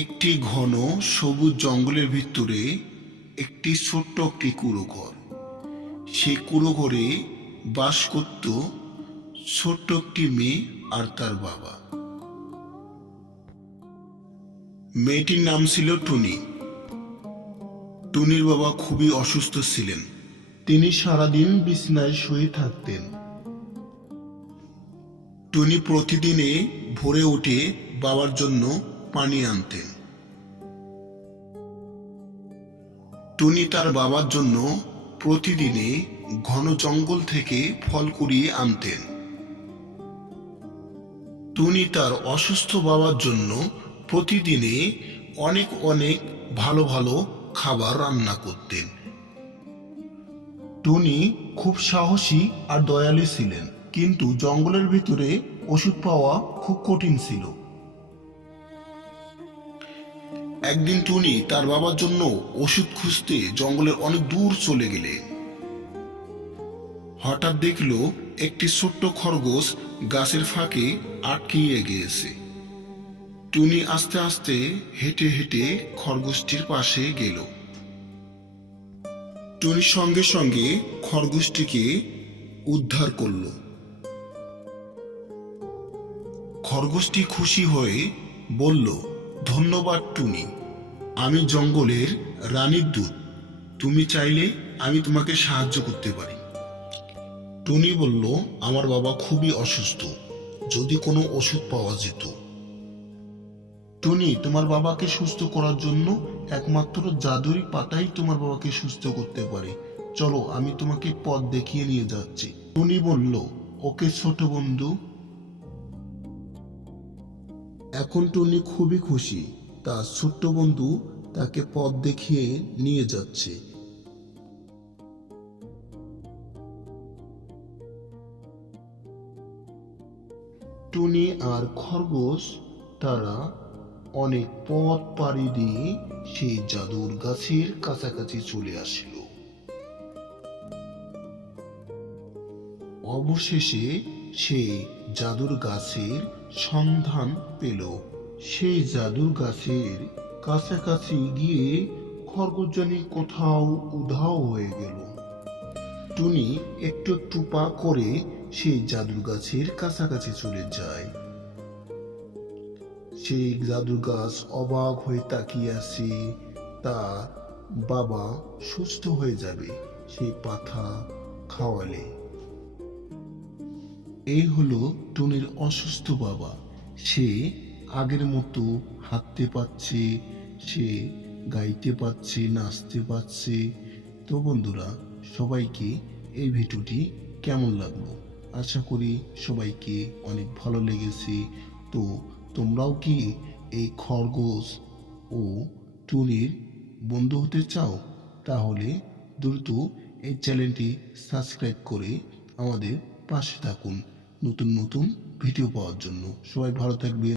একটি ঘন সবুজ জঙ্গলের ভিতরে একটি ছোট্ট একটি কুঁড়ো ঘর। সেই কুঁড়ো ঘরে বাস করত ছোট্ট একটি মেয়ে আর তার বাবা। মেয়েটির নাম ছিল টুনি। টুনির বাবা খুবই অসুস্থ ছিলেন। তিনি সারাদিন বিছানায় শুয়ে থাকতেন। টুনি প্রতিদিনে ভোরে উঠে বাবার জন্য পানি আনতেন। টুনি তার বাবার জন্য প্রতিদিনে ঘন জঙ্গল থেকে ফল কুড়িয়ে আনতেন। টুনি তার অসুস্থ বাবার জন্য প্রতিদিনে অনেক অনেক ভালো ভালো খাবার রান্না করতেন। টুনি খুব সাহসী আর দয়ালু ছিলেন, কিন্তু জঙ্গলের ভিতরে ওষুধ পাওয়া খুব কঠিন ছিল। একদিন টুনি তার বাবার জন্য ওষুধ খুঁজতে জঙ্গলের অনেক দূর চলে গেলেন। হঠাৎ দেখলো একটি ছোট্ট খরগোশ গাছের ফাঁকে আটকে গিয়েছে। টুনি আস্তে আস্তে হেঁটে হেঁটে খরগোশটির পাশে গেল। টুনি সঙ্গে সঙ্গে খরগোশটিকে উদ্ধার করল। খরগোশটি খুশি হয়ে বলল, ধন্যবাদ টুনি, আমি জঙ্গলের রানীর দূত। তুমি চাইলে আমি তোমাকে সাহায্য করতে পারি। টুনি বলল, আমার বাবা খুবই অসুস্থ, যদি কোনো ওষুধ পাওয়া যেত। টুনি, তোমার বাবাকে সুস্থ করার জন্য একমাত্র জাদুরি পাতাই তোমার বাবাকে সুস্থ করতে পারে। চলো, আমি তোমাকে পথ দেখিয়ে নিয়ে যাচ্ছি। টুনি বলল, ওকে ছোট বন্ধু। এখন টুনি খুবই খুশি, তার ছোট্ট বন্ধু তাকে পথ দেখিয়ে নিয়ে যাচ্ছে। টুনি আর খরগোশ তারা অনেক পথ পাড়ি দিয়ে সেই জাদুর গাছের কাছাকাছি চলে আসলো। অবশেষে সে জাদুর গাছের সন্ধান পেল। সেই জাদুর গাছের কাছাকাছি গিয়ে খরগোশ জানি কোথাও উধাও হয়ে গেল। টুনি একটু একটু পা করে সেই জাদুর গাছের কাছাকাছি চলে যায়। সেই জাদুর গাছ অবাক হয়ে তাকিয়ে আছে, তার বাবা সুস্থ হয়ে যাবে সেই পাতা খাওয়ালে। এই হলো টুনির অসুস্থ বাবা। সে আগের মতো হাঁটতে পারছে, সে গাইতে পারছে, নাচতে পারছে। তো বন্ধুরা, সবাইকে এই ভিডিওটি কেমন লাগলো? আশা করি সবাইকে অনেক ভালো লেগেছে। তো তোমরাও কি এই খরগোশ ও টুনির বন্ধু হতে চাও? তাহলে দ্রুত এই চ্যানেলটি সাবস্ক্রাইব করে আমাদের পাশে থাকুন নতুন নতুন ভিডিও পাওয়ার জন্য। সবাই ভালো থাকবেন।